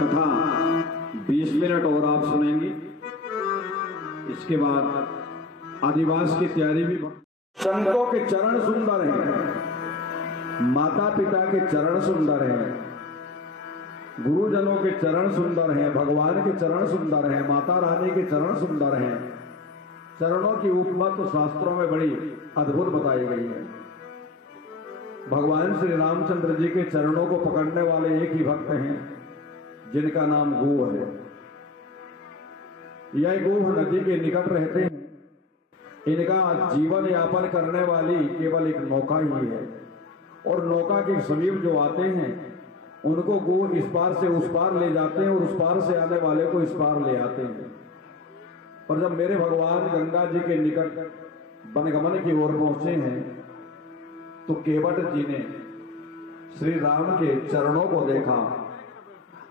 कथा 20 मिनट और आप सुनेंगी। इसके बाद आदिवास की तैयारी भी। संतों के चरण सुंदर हैं, माता पिता के चरण सुंदर हैं, गुरुजनों के चरण सुंदर हैं, भगवान के चरण सुंदर हैं, माता रानी के चरण सुंदर हैं। चरणों की उपमा तो शास्त्रों में बड़ी अद्भुत बताई गई है। भगवान श्री रामचंद्र जी के चरणों को पकड़ने वाले एक ही भक्त हैं जिनका नाम गोह है। यह गोह नदी के निकट रहते हैं। इनका जीवन यापन करने वाली केवल एक नौका ही है और नौका के समीप जो आते हैं उनको गोह इस पार से उस पार ले जाते हैं और उस पार से आने वाले को इस पार ले आते हैं। पर जब मेरे भगवान गंगा जी के निकट वनगमन की ओर पहुंचे हैं तो केवट जी ने श्री राम के चरणों को देखा।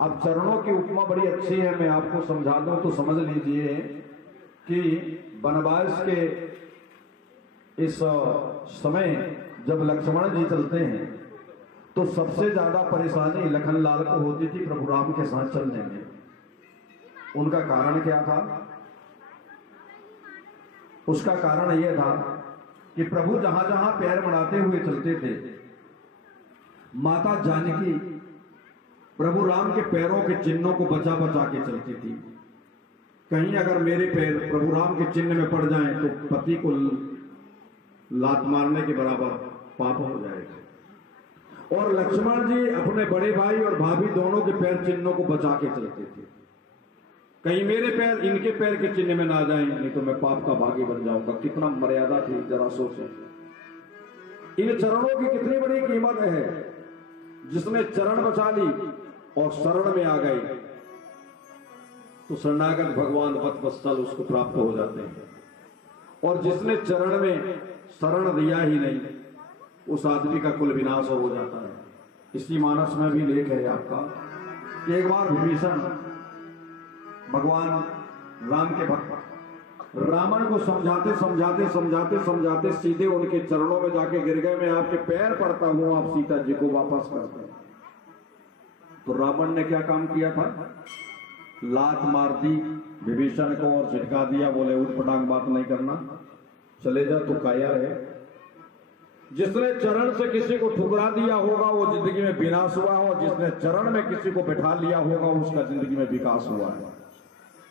अब चरणों की उपमा बड़ी अच्छी है, मैं आपको समझा दूं तो समझ लीजिए कि वनवास के इस समय जब लक्ष्मण जी चलते हैं तो सबसे ज्यादा परेशानी लखनलाल को होती थी प्रभु राम के साथ चलने में। उनका कारण क्या था? उसका कारण यह था कि प्रभु जहां जहां पैर बढ़ाते हुए चलते थे, माता जानकी प्रभु राम के पैरों के चिन्हों को बचा बचा के चलती थी। कहीं अगर मेरे पैर प्रभु राम के चिन्ह में पड़ जाएं तो पति को लात मारने के बराबर पाप हो जाएगा। और लक्ष्मण जी अपने बड़े भाई और भाभी दोनों के पैर चिन्हों को बचा के चलते थे। कहीं मेरे पैर इनके पैर के चिन्ह में ना जाएं, नहीं तो मैं पाप का भागी बन जाऊंगा। कितना मर्यादा थी, जरा सोचो। इन चरणों की कितनी बड़ी कीमत है। जिसने चरण बचा ली और शरण में आ गए तो शरणागत भगवान वत्सल उसको प्राप्त हो जाते हैं। और जिसने चरण में शरण दिया ही नहीं उस आदमी का कुल विनाश हो जाता है। इसी मानस में भी लेख है आपका कि एक बार विभीषण भगवान राम के भक्त रावण को समझाते समझाते समझाते समझाते सीधे उनके चरणों में जाके गिर गए। मैं आपके पैर पड़ता हूं, आप सीता जी को वापस कर दें। तो रावण ने क्या काम किया था? लात मार दी विभीषण को और झटका दिया। बोले उठ पटांग बात नहीं करना, चले जा, तू कायर है। जिसने चरण से किसी को ठुकरा दिया होगा वो जिंदगी में विनाश हुआ है, और जिसने चरण में किसी को बैठा लिया होगा उसका जिंदगी में विकास हुआ है।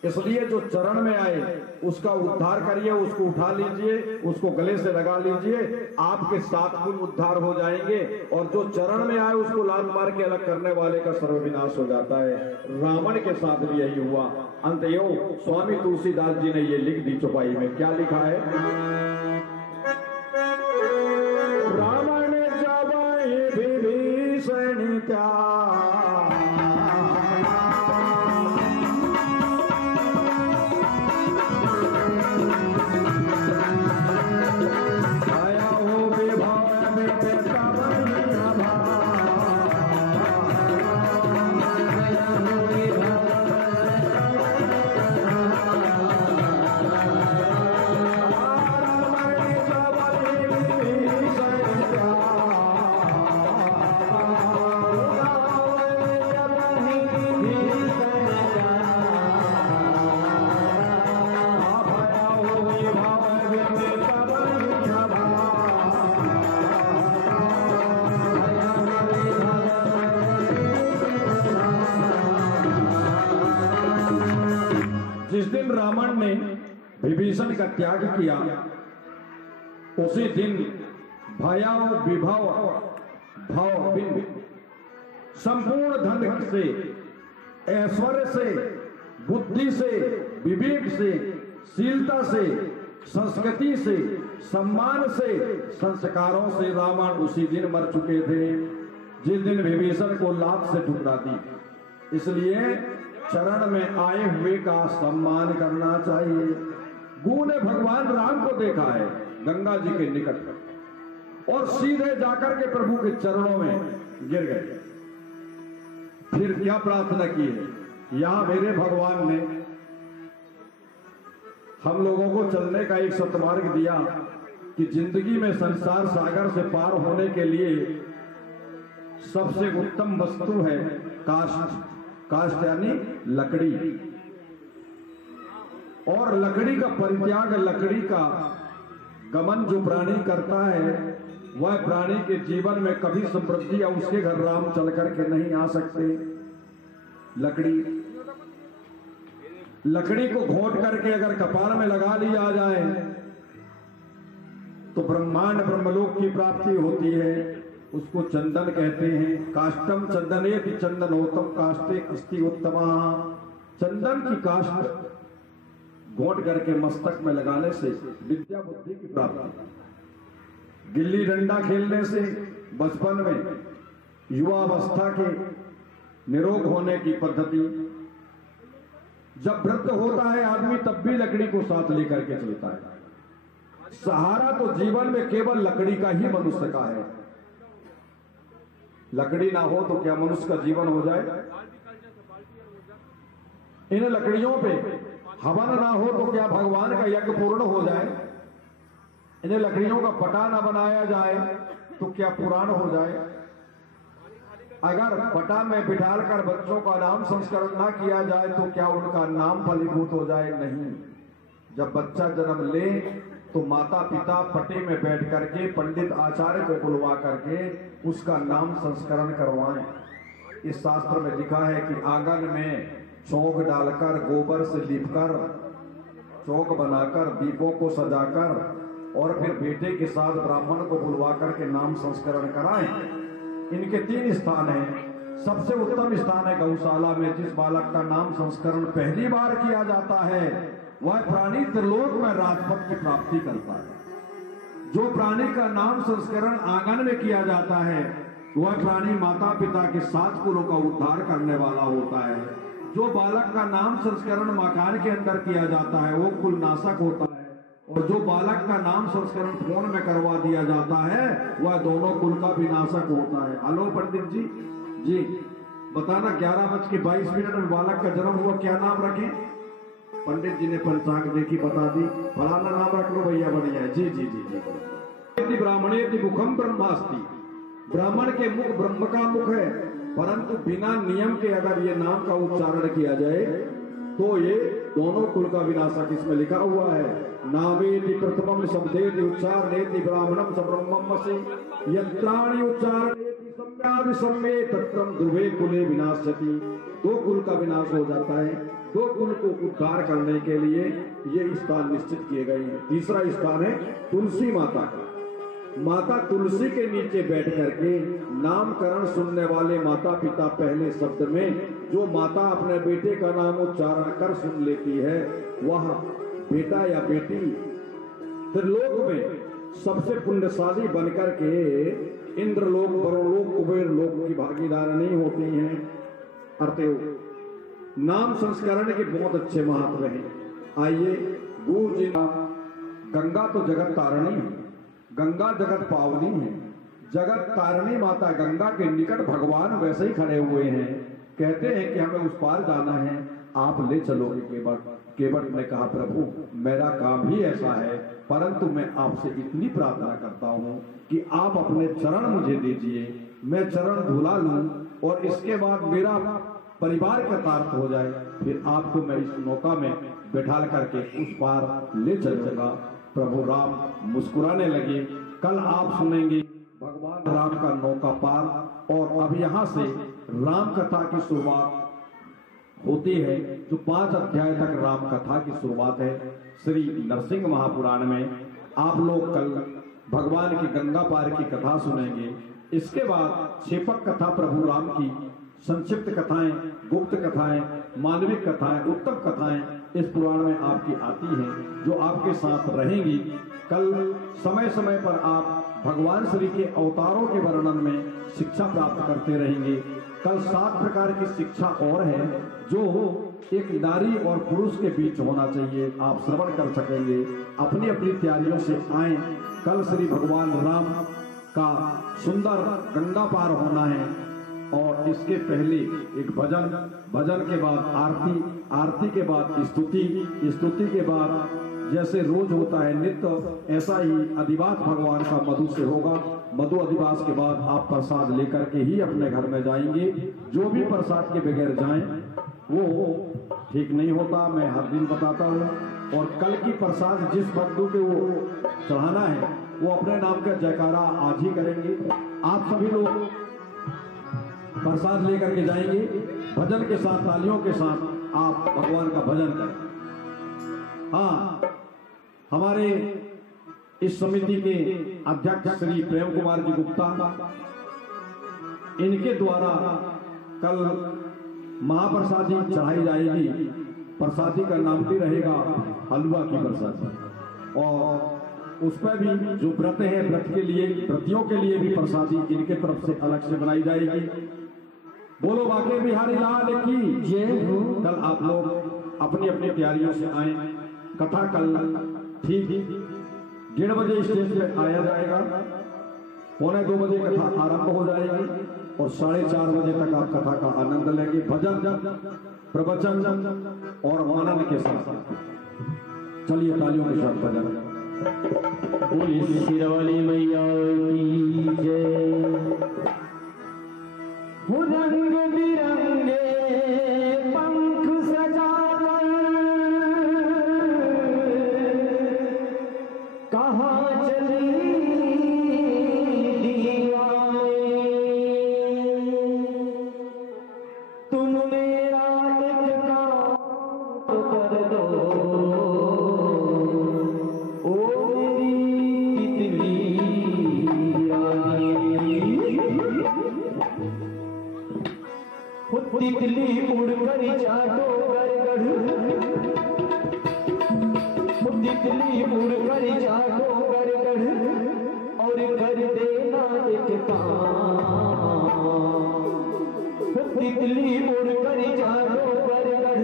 इसलिए जो चरण में आए उसका उद्धार करिए, उसको उठा लीजिए, उसको गले से लगा लीजिए, आपके 7 गुण उद्धार हो जाएंगे। और जो चरण में आए उसको लात मार के अलग करने वाले का सर्वविनाश हो जाता है। रावण के साथ भी यही हुआ। अंतयो स्वामी तुलसीदास जी ने ये लिख दी चौपाई में। क्या लिखा है? रावण जब विभीषण क्या जिस दिन रावण ने विभीषण का त्याग किया उसी दिन भयाव विभव भाव बिंब संपूर्ण धन से, ऐश्वर्य से, बुद्धि से, विवेक से, शीलता से, संस्कृति से, सम्मान से, संस्कारों से रावण उसी दिन मर चुके थे जिस दिन विभीषण को लात से ठुकरा दी। इसलिए चरण में आए हुए का सम्मान करना चाहिए। गु ने भगवान राम को देखा है गंगा जी के निकट और सीधे जाकर के प्रभु के चरणों में गिर गए। फिर क्या प्रार्थना की है? यहां मेरे भगवान ने हम लोगों को चलने का एक सतमार्ग दिया कि जिंदगी में संसार सागर से पार होने के लिए सबसे उत्तम वस्तु है काष्ठ। काष्ठ यानी लकड़ी। और लकड़ी का परित्याग, लकड़ी का गमन जो प्राणी करता है, वह प्राणी के जीवन में कभी समृद्धि या उसके घर राम चल करके नहीं आ सकते। लकड़ी को घोंट करके अगर कपाल में लगा लिया जाए तो ब्रह्मांड ब्रह्मलोक की प्राप्ति होती है। उसको चंदन कहते हैं। काष्टम चंदनेति चंदनोत्तम काष्टे अस्ति उत्तमा। चंदन की काष्ठ घोंट करके मस्तक में लगाने से विद्या बुद्धि की प्राप्ति। गिल्ली डंडा खेलने से बचपन में युवावस्था के निरोग होने की पद्धति। जब वृद्ध होता है आदमी तब भी लकड़ी को साथ लेकर के चलता है। सहारा तो जीवन में केवल लकड़ी का ही मनुष्य का है। लकड़ी ना हो तो क्या मनुष्य का जीवन हो जाए? इन लकड़ियों पे हवन ना हो तो क्या भगवान का यज्ञ पूर्ण हो जाए? इन लकड़ियों का पटा ना बनाया जाए तो क्या पुराण हो जाए? अगर पटा में बिठाल कर बच्चों का नाम संस्करण ना किया जाए तो क्या उनका नाम फलीभूत हो जाए? नहीं। जब बच्चा जन्म ले तो माता पिता पटे में बैठ करके पंडित आचार्य को बुलवा करके उसका नाम संस्करण करवाएं। इस शास्त्र में लिखा है कि आंगन में चौक डालकर गोबर से लीपकर चौक बनाकर दीपों को सजाकर और फिर बेटे के साथ ब्राह्मण को बुलवा करके नाम संस्करण कराएं। इनके 3 स्थान हैं। सबसे उत्तम स्थान है गौशाला में। जिस बालक का नाम संस्करण पहली बार किया जाता है वह प्राणी त्रिलोक में राजपद की प्राप्ति करता है। जो प्राणी का नाम संस्करण आंगन में किया जाता है वह प्राणी माता पिता के 7 कुलों का उद्धार करने वाला होता है। जो बालक का नाम संस्करण मकान के अंदर किया जाता है वो कुल नाशक होता है। और जो बालक का नाम संस्करण फोन में करवा दिया जाता है वह दोनों कुल का विनाशक होता है। हेलो पंडित जी, जी बताना 11:22 में बालक का जन्म हुआ, क्या नाम रखें? पंडित जी ने पंचांग देखी, बता दी, फलाना नाम रख लो भैया, बढ़िया है। जी जी जी जी। ब्राह्मणेति मुखम ब्रह्मास्ति। ब्राह्मण के मुख ब्रह्म का मुख है, परंतु बिना नियम के अगर ये नाम का उच्चारण किया जाए तो ये दोनों कुल का विनाशक। इसमें लिखा हुआ है नावेति प्रथमम शब्देति उच्चारणेति ब्राह्मणम स ब्रह्ममसि यत्राणि उच्चारणेति सम्यादि सम्मे तत्रम ध्रुवे कुले विनाशति। 2 कुल का विनाश हो जाता है। 2 कुल को उद्धार करने के लिए ये स्थान निश्चित किए गए हैं। तीसरा स्थान है तुलसी माता का। माता तुलसी के नीचे बैठ करके नामकरण सुनने वाले माता पिता पहले शब्द में जो माता अपने बेटे का नाम उच्चारण कर सुन लेती है वह बेटा या बेटी त्रिलोक में सबसे पुण्यशाली बनकर के इंद्रलोक, वरुणलोक, कुबेर लोक की भागीदार नहीं होती हैं। अतएव नाम संस्करण के बहुत अच्छे महत्व हैं। आइए गुरु जी, गंगा तो जगत तारणी है, गंगा जगत पावनी है। जगत तारणी माता गंगा के निकट भगवान वैसे ही खड़े हुए हैं। कहते हैं कि हमें उस पार जाना है, आप ले चलोगे केवट। केवट ने कहा प्रभु मेरा काम ही ऐसा है, परंतु मैं आपसे इतनी प्रार्थना करता हूँ कि आप अपने चरण मुझे दीजिए, मैं चरण धुला लूं और इसके बाद मेरा परिवार का तार्थ हो जाए, फिर आपको मैं इस नौका में बैठा करके उस पार ले चलूंगा। प्रभु राम मुस्कुराने लगे। कल आप सुनेंगे भगवान राम का नौका पार। और अब यहाँ से राम कथा की शुरुआत होती है, जो 5 अध्याय तक राम कथा की शुरुआत है श्री नरसिंह महापुराण में। आप लोग कल भगवान की गंगा पार की कथा सुनेंगे। इसके बाद क्षेपक कथा प्रभु राम की, संक्षिप्त कथाएं, गुप्त कथाएं, मानविक कथाएं, उत्तम कथाएं इस पुराण में आपकी आती हैं, जो आपके साथ रहेंगी। कल समय समय पर आप भगवान श्री के अवतारों के वर्णन में शिक्षा प्राप्त करते रहेंगे। कल 7 प्रकार की शिक्षा और है जो एक नारी और पुरुष के बीच होना चाहिए, आप श्रवण कर सकेंगे। अपनी अपनी तैयारियों से आए। कल श्री भगवान राम का सुंदर गंगा पार होना है और इसके पहले एक भजन, भजन के बाद आरती, आरती के बाद स्तुति, स्तुति के बाद जैसे रोज होता है नित्य, ऐसा ही अधिवास भगवान का मधु से होगा। मधु अधिवास के बाद आप प्रसाद लेकर के ही अपने घर में जाएंगे। जो भी प्रसाद के बगैर जाएं वो ठीक नहीं होता, मैं हर दिन बताता हूँ। और कल की प्रसाद जिस बंधु के वो चढ़ाना है वो अपने नाम का जयकारा आज ही करेंगे। आप सभी लोग प्रसाद लेकर के जाएंगे, भजन के साथ, तालियों के साथ आप भगवान का भजन करें। हाँ, हमारे इस समिति के अध्यक्ष श्री प्रेम कुमार जी गुप्ता, इनके द्वारा कल महाप्रसादी चढ़ाई जाएगी। प्रसादी का नाम भी रहेगा हलवा की प्रसादी, और उस पर भी जो व्रत है, व्रत के लिए, व्रतियों के लिए भी प्रसादी इनके तरफ से अलग से बनाई जाएगी। बोलो बांके बिहारी लाल की जय हो। कल आप लोग अपनी अपनी तैयारियों से आए। कथा कल ठीक 1:30 बजे स्टेज पे आया जाएगा, 1:45 बजे कथा आरंभ हो जाएगी और 4:30 बजे तक आप कथा का आनंद लेंगे, भजन, प्रवचन और आनंद के साथ। चलिए तालियों के साथ भजन। बोली सिरवाली मैया की जय। रंग बिरंगे पंख सजाकर कहाँ चली दीवाने, तुम मेरा एक काम कर दो, ओ मेरी तितली रानी। तितली उड़कर जाटो गड़गड़, तितली उड़कर जाटो गड़गड़, और कर देना एक काम। तितली उड़कर जाटो गड़गड़,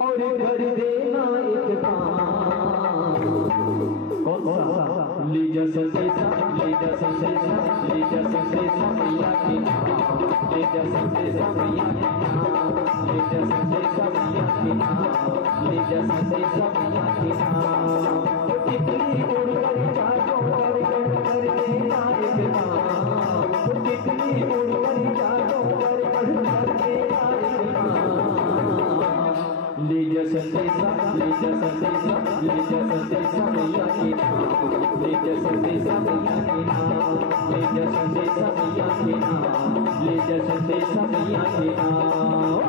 और कर देना एक काम। कौन सा? लीजा संदेशा, लीजा संदेशा, लीजा संदेशा मैया के नाम, लीजा संदेशा मैया के नाम, लीजा संदेशा मैया के नाम, लीजा संदेशा मैया के नाम। तितली उड़कर जाटो गड़गड़, कर देना एक काम। तितली उड़कर जाटो गड़गड़, कर देना एक काम। लीजा संदेशा, लीजा संदेशा, लीजा संदेशा मैया के नाम, लीजा संदेशा मैया के नाम, लीजा संदेशा मैया के नाम, लीजा संदेशा मैया के नाम।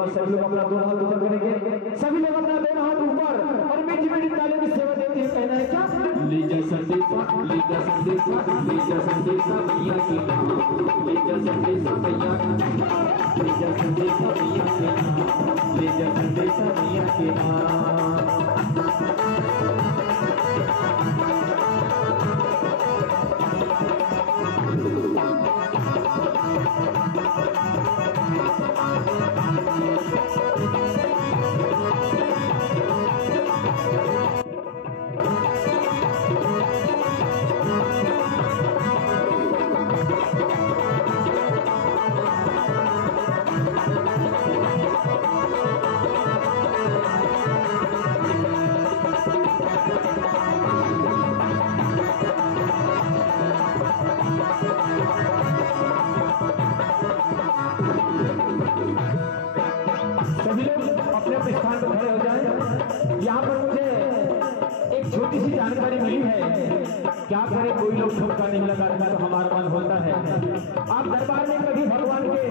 बाद सभी लोग अपना दोनों हाथ ऊपर करेंगे, सभी लोग अपना दोनों हाथ ऊपर और मीठी मीठी तालियों की सेवा देते हुए कहना है क्या? लीजा संदेशा मैया की नाम, लीजा संदेशा मैया की नाम, लीजा संदेशा मैया के नाम, लीजा संदेशा मैया के नाम। सभी लोग अपने अपने स्थान पर खड़े हो जाएं। यहाँ पर मुझे एक छोटी सी जानकारी मिली है, क्या करें कोई लोग ठुमका नहीं लगाता तो हमारा मन होता है। आप दरबार में कभी भगवान के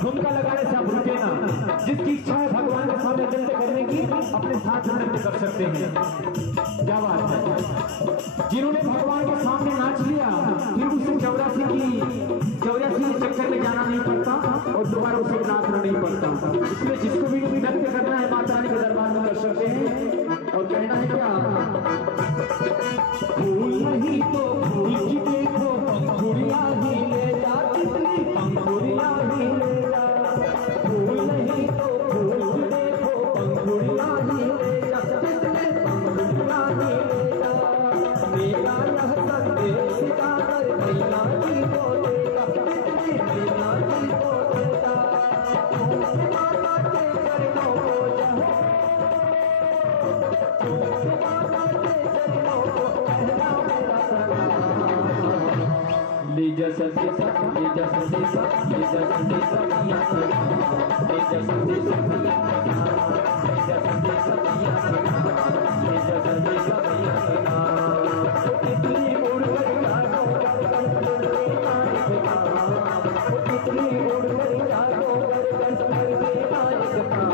ठुमका लगाने से आप रुके ना, जिसकी इच्छा है भगवान के सामने नृत्य करने की अपने साथ नृत्य कर सकते हैं। क्या बात है, जिन्होंने भगवान के सामने नाच लिया फिर उसे 84 चक्कर में जाना नहीं पड़ता और दोबारा उसे नाचना नहीं पड़ता। इसलिए जिसको भी नृत्य करना है माता रानी के दरबार में कर सकते हैं। और कहना है क्या? फूल नहीं तो फूल की देखो पंखुड़िया ही ले जा, कितनी पंखुड़िया ही ले जा। फूल नहीं तो फूल की देखो पंखुड़िया ही ले जा, कितने पंखुड़िया ही ले जा। मेरा यह संदेश जाकर मैया जी को देगा, कितनी मैया जी को देगा। माता के चरणों को जाओ, माता के चरणों को कहना मेरा प्रणाम। लीजा संदेशा लीजा संदेशा लीजा संदेशा मैया के नाम, लीजा संदेशा मैया के नाम, लीजा संदेशा मैया के नाम, लीजा संदेशा मैया के नाम। कितनी उड़कर जागो गर्दन कर देना एक काम, कितनी उड़कर जागो गर्दन कर देना एक काम।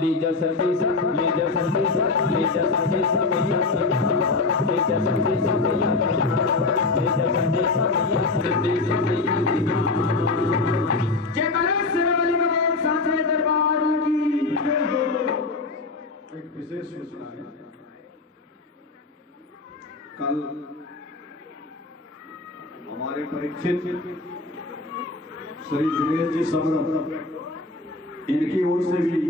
लीजा संदेशा लीजा संदेशा लीजा संदेशा मैया के नाम, लीजा संदेशा मैया के नाम, लीजा संदेशा मैया संदेशा मैया के नाम। जय बोलो शेरावाली भगवान सांचे दरबार की। एक विशेष सूचना है, कल हमारे परीक्षित श्री दिनेश जी समरथ, इनकी ओर से भी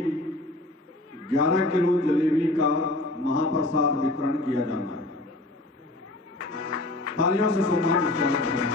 11 किलो जलेबी का महाप्रसाद वितरण किया जाना है। तालियों से सम्मान स्वागत करें।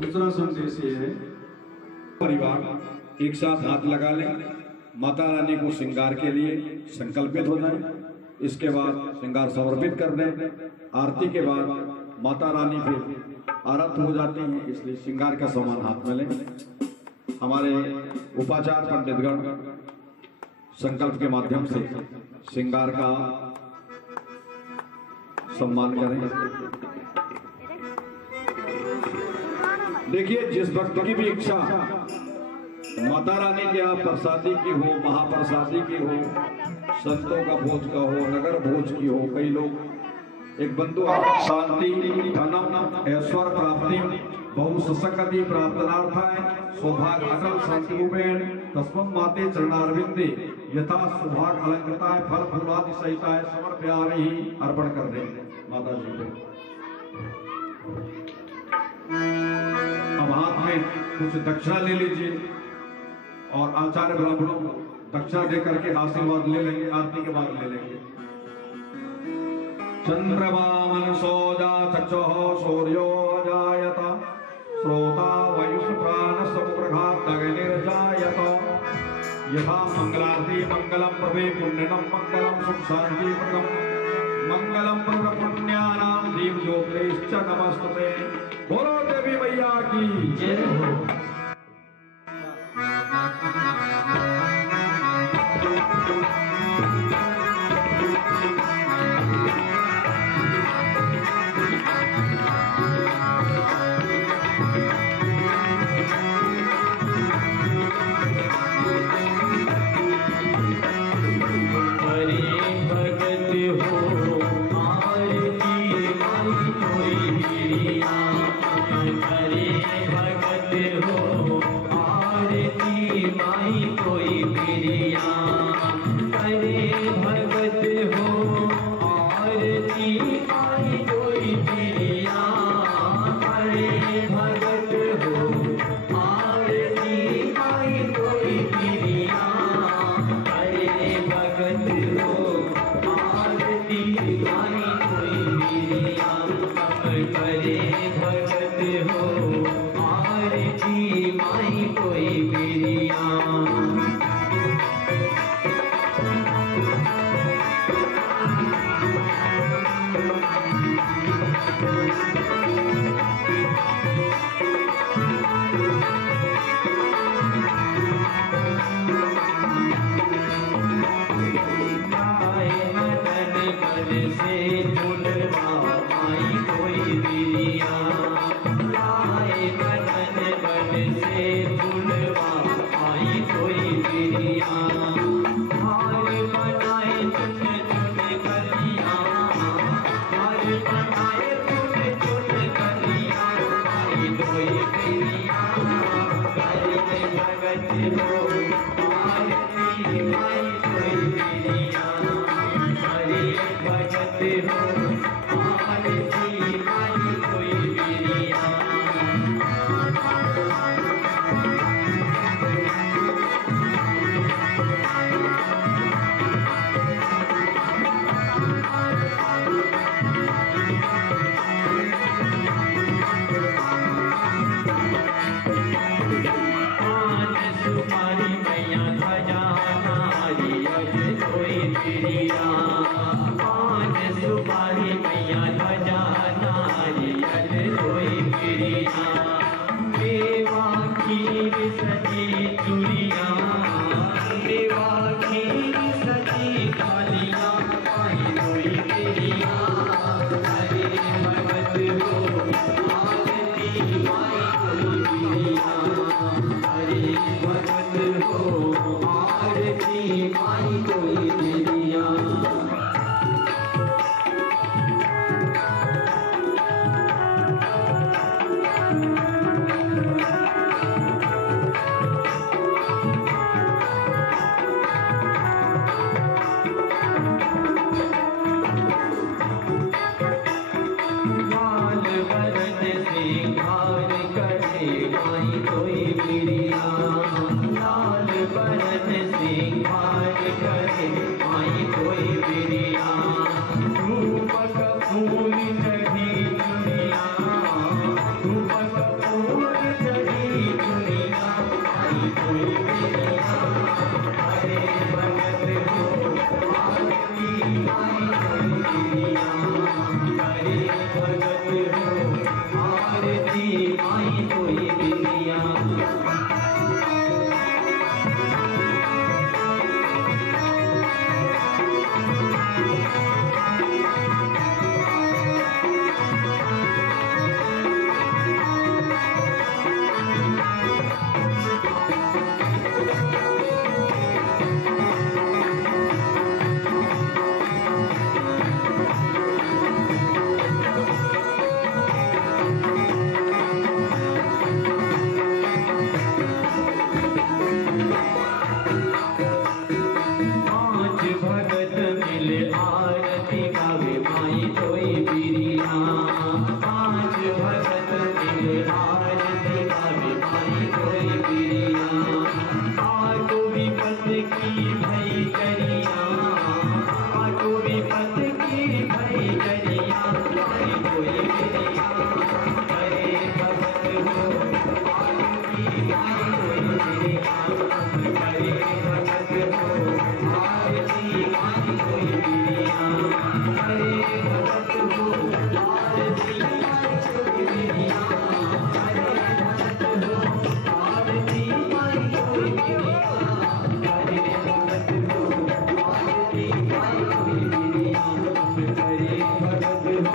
दूसरा संदेश ये है, परिवार एक साथ हाथ लगा लें, माता रानी को श्रृंगार के लिए संकल्पित हो जाए। इसके बाद श्रृंगार समर्पित कर दें। आरती के बाद माता रानी फिर आरत हो जाती हैं, इसलिए श्रृंगार का सामान हाथ में लें। हमारे उपाचार पंडितगण संकल्प के माध्यम से श्रृंगार का सम्मान करें। देखिए, जिस भक्त की भी इच्छा माता रानी के यहाँ प्रसादी की हो, महाप्रसादी की हो, संतों का भोज का हो, नगर भोज की हो, कई लोग एक बंधु शांति धनम ऐश्वर प्राप्ति बहु सशक्ति प्रार्थनार्थाय सौभाग्य अटल शांति रूपेण तस्मम माते चरणारविंदे यथा सौभाग्य अलंकृताय फल फूलादि सहिताय समर्पयामि ही अर्पण कर दें माता जी को। अब हाथ में कुछ दक्षिणा ले लीजिए और आचार्य ब्राह्मणों को दक्षिणा दे करके आशीर्वाद ले लेंगे। आरती के बाद ले लेंगे। चंद्रमा मनसो जा चक्षुः सूर्यो जायत श्रोता वयुष प्राण प्रघातगनिर्जायत यथा मंगलारती मंगलम प्रभे पुण्यनम मंगलम सुख शांति मंगलम पुण्यानाम दीप ज्योतिश्च नमस्ते। बोलो देवी मैया की जय हो।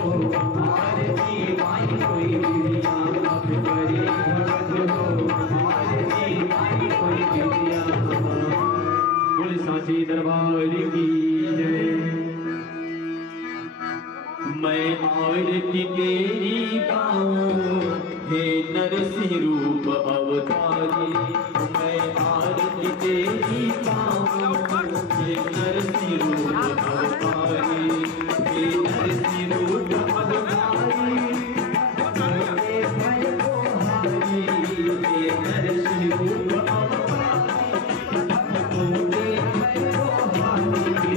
आरती माई कोई बिटिया अब करे भगत हो आरती माई कोई बिटिया बोल सांची दरबार की जय मैं आरती तेरी गाऊं हे नरसिंह रूप अवतारी मैं आरती तेरी गाऊं हे नरसिंह रूप अवतारी हे नरसिंह रूप अवतारी मेरे भय को हारी हे नरसिंह रूप अवतारी मेरे भय को हारी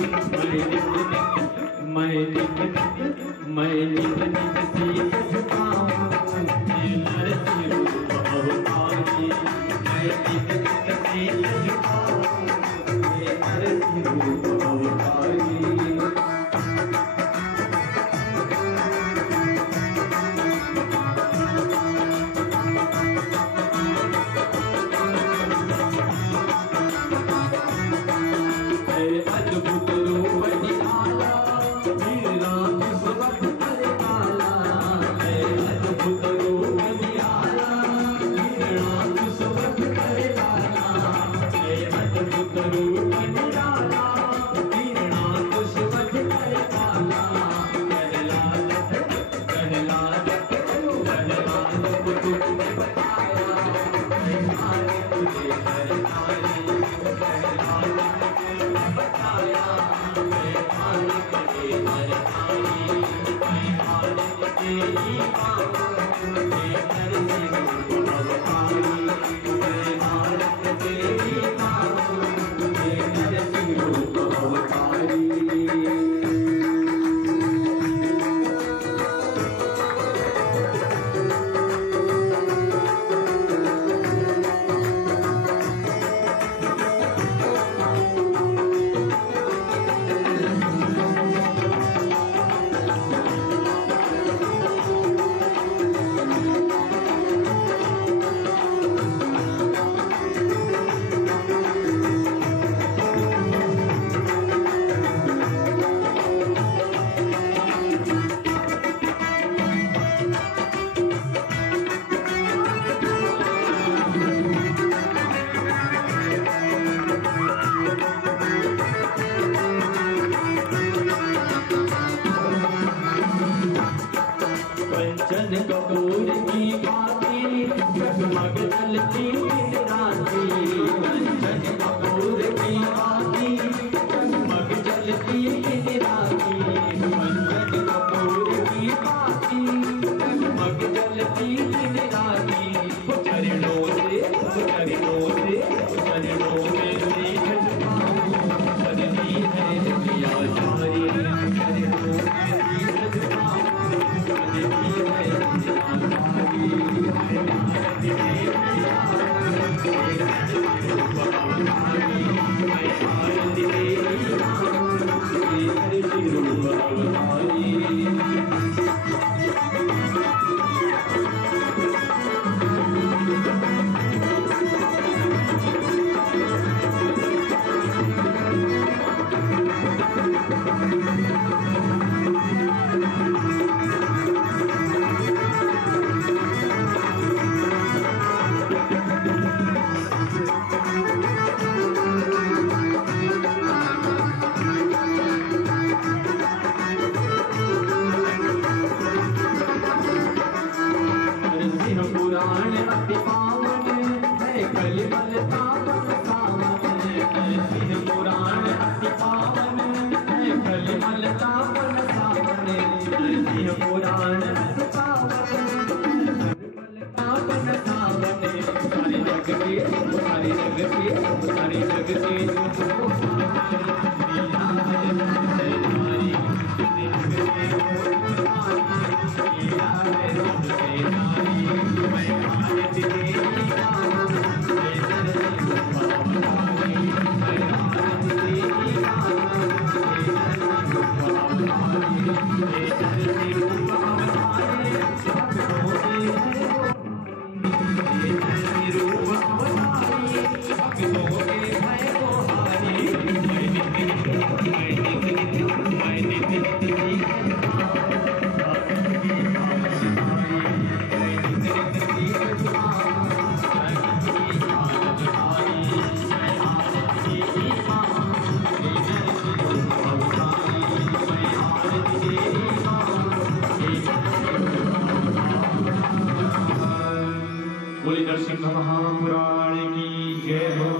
मैं नित शीश झुकाऊं हे नरसिंह रूप अवतारी मैं नित शीश झुकाऊं हे नरसिंह रूप अवतारी अद्भुत रूप निराला वीरांग सुबह करे आला अद्भुत रूप निराला वीरांग सुबह करे आला अद्भुत रूप निराला वीरांग सुबह करे आला कहला तुझे बताया तुझे करतारी बताया मैं मालिक के मरतारी मैं मालिक तेरी बाहों में नरसिंह रूप अवतारी मैं मालिक तेरी बाहों में नरसिंह रूप अवतारी कंचन कपूर की भांति जगमग जलती राती कंचन कपूर की भांति जगमग जलती राती कंचन कपूर की भांति जगमग जलती राती चरणों से देख झुकाऊं बदली है प्रिया सारी चरणों से देख झुकाऊं पुराण अति पावन है कलिमल तापन सावन नरसिंह पुराण अति पावन है कलिमल तापन सावन नरसिंह पुराण अति पावन कलिमल तापन सावन सारे जग के रूप अवतारी भक्तों के भय को हारी नरसिंह महापुराण की जय हो।